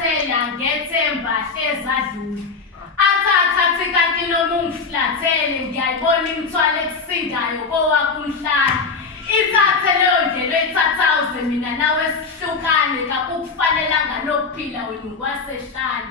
ngimflathela ngethemba hleza dlula. Athatha kanti noma ungiflathele ngiyayibona imithwalo ekusindayo kowakumhlanje. Ithathe leyo ndlela oyithathayo mina nawe sihlukane kakukufanelanga nokuphila wena ngwasehlane.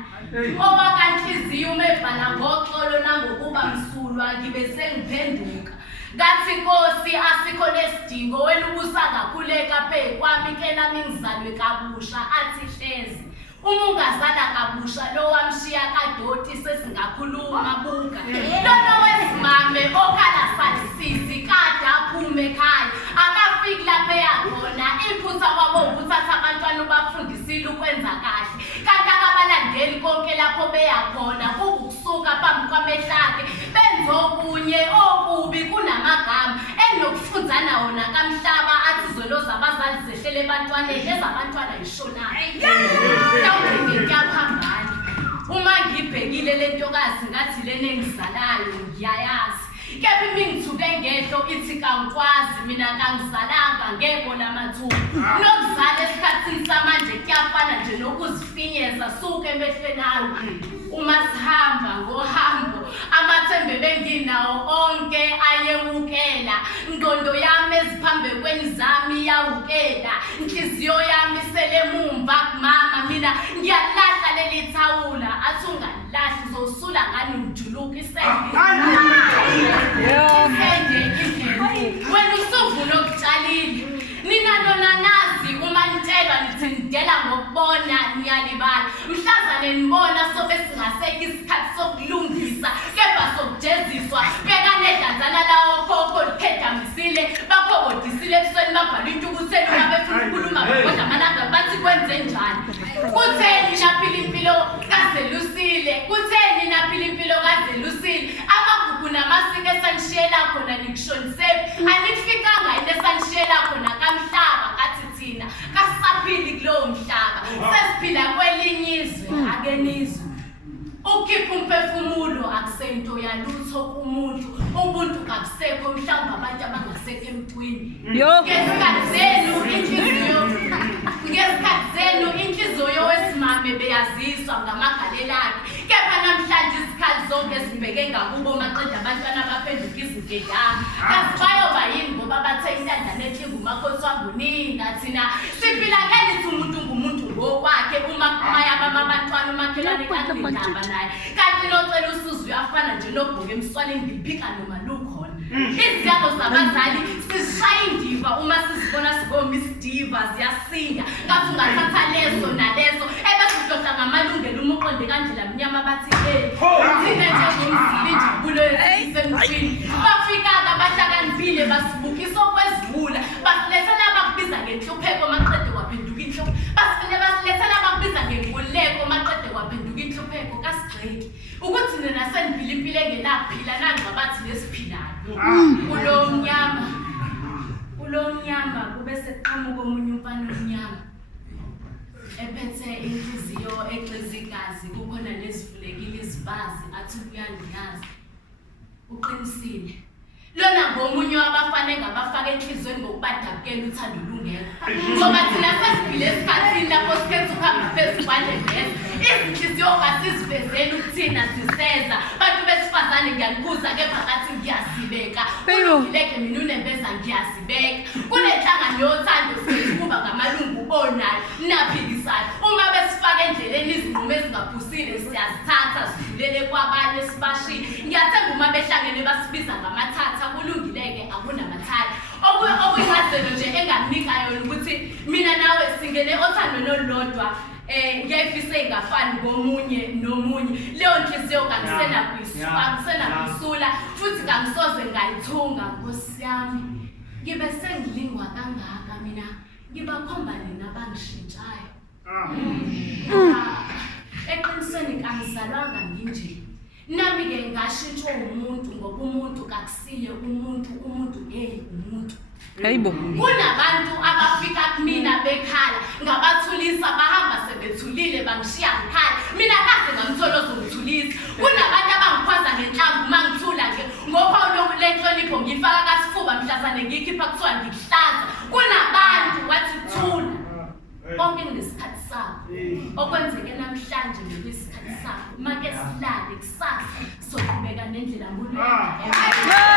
Owakanhliziyo umebhala ngoxolo nangokuba msulwa ngibe sengiphenduka. Ngathi Nkosi asikho nesidingo wena ubusakakhuleka phe kwami ke nami ngizalwe kabusha athi hlezi. Uma ungazala kabusha lo wamshiya kadoti sesingakhuluma buka. Lona wesimame okhala salisizi kade aphume ekhaya akafiki lapha eyakhona iphutha kwabo ukuthatha abantwana ubafundisile ukwenza kahle. Kanti akabalandeli konke lapho beyakhona kukusuka phambi kwamehlakhe benze okunye okubi kunamagama enokufunzana wona kamhlaba athi zoloza abazali zehlele ebantwaneni ezabantwana ishonayo. Ngiyaphambana uma ngibhekile lentokazi ngathi lene ngizalayo ngiyayazi kepha mingithuke ngehlo ithi kangikwazi mina kangizalanga ngebo lamathuba nokuzala esikhathini samanje kuyafana nje nokuzifinyeza suke emehlweni ayo uma sihamba ngohambo amathembe benginawo onke ayewukela ingqondo yami eziphambe kwenizami yawukela inhliziyo yami selemumva kumama mina ngiyalahla leli thawula athi ungalahli uzosula ngani umjuluko isende wena usuvuna okutshalile nina nona nazi uma nitshelwa nithi nidela ngokubona niyalibala mhlazane nibona sobe singasekho isikhathi sokulungisa kepha sokujeziswa beka nedlanzana lawo khokho liphedamisile bakhobodisile ebusweni babhala into ukutheni uma befuna ukukhuluma kodwa amalanga bathi kwenze njani kutheni naphila impilo kaZelusile kutheni naphila impilo kaZelusile amagugu namasiko esanishiyela khona nikushonisephi anifikanga yini esanishiyela khona kamhlaba kathi thina kasisaphili kulowo mhlaba sesiphila kwelinye izwe akenizwe ukhipha umphefumulo akusento yalutho kumuntu ubuntu kakusekho mhlawumbe abantu abangasekho emntwini ngesikhathi zenu inhliziyo wesimame beyaziswa ngamagalelane kepha namhlanje izikhali zonke zibheke ngakubo maqeda abantwana baphenduka izinkedama kasibayoba yini ngoba bathe intandane ethi ngumakhosi wangunina thina siphila ngelithi umuntu ngumuntu ngokwakhe uma kumayabama abantwana umakhelwane kanindaba naye kanti nocela usuzu uyafana nje nobhuka emswaneni ngiphika noma lukhona iziyalo zabazali sishaya indiva uma sizibona siboma isidiva ziyasinda ngathi ungathatha leso naleso ebesihlohla ngamalungelo uma uqonde kanjela mnyama bathi thina njengomzili injabulo yesemthini bafika-ke abahlakaniphile basibukisa okwezivula basilethela abakubiza ngenhlupheko maqede kwaphenduka inhlupho basilethela abakubiza ngenkululeko maqede kwaphenduka inhlupheko kasigxeki ukuthi nina seniphila impilo engenakuphila nangabathi lesiphilayo kulo mnyama kube sekuqhamuka omunye umfana omnyama ephethe inhliziyo exeza igazi kukhona nezivulekile izibazi athi uyandiyazi uqinisile lona ngomunye wabafane ngabafaka enhlizweni ngokubadabukela uthando lungekho ngoba thina sesiphile esikhathini lapho sikhetha ukuhamba phezu kwandebeza izinhliziyo kasisivezeli ukuthina siseza bantu besifazane ngiyalibuza kepha ngathi ngiyasibeka kulungileke mina unembeza ngiyasibeka kunenhlangano yothando sethu kuba ngamalungu onayo naphikisayo uma besifaka endleleni izinqumo ezingaphusile siyazithatha sidlulele kwabanye sibashile ngiyathemba uma behlangene basibiza ngamathatha kulungileke akunamathali okuyihazelo nje enganika yona ukuthi mina nawe singene othandweni olulodwa ngiyayifisa ingafani komunye nomunye leyo nhliziyo kangisenakuyisula futhi kangisoze ngayithunga Nkosi yami ngibe sengilingwa kangaka mina ngibakhomba nina abangishintshayo eqinisweni kangizalwanga nginje nami-ke ngashintshwa umuntu ngoba umuntu kakusiye umuntu umuntu hayibo kunabantu abafika kumina bekhala ngabathulisa bahamba sebethulile bangishiya ngikhala mina kaze ngamthola ozongithulisa kunabantu abangikhwaza ngenhlamvu uma ngithula nje ngophawu lenhlonipho ngifaka kasifuba mhlazane ngikhipha kuthiwa ngikuhlaza kunabantu wathi thula konke ngesikhathi sakho. Okwenzeke namhlanje ngokwesikhathi sakho. Make silale kusasa soqhubeka nendlela mbulweni.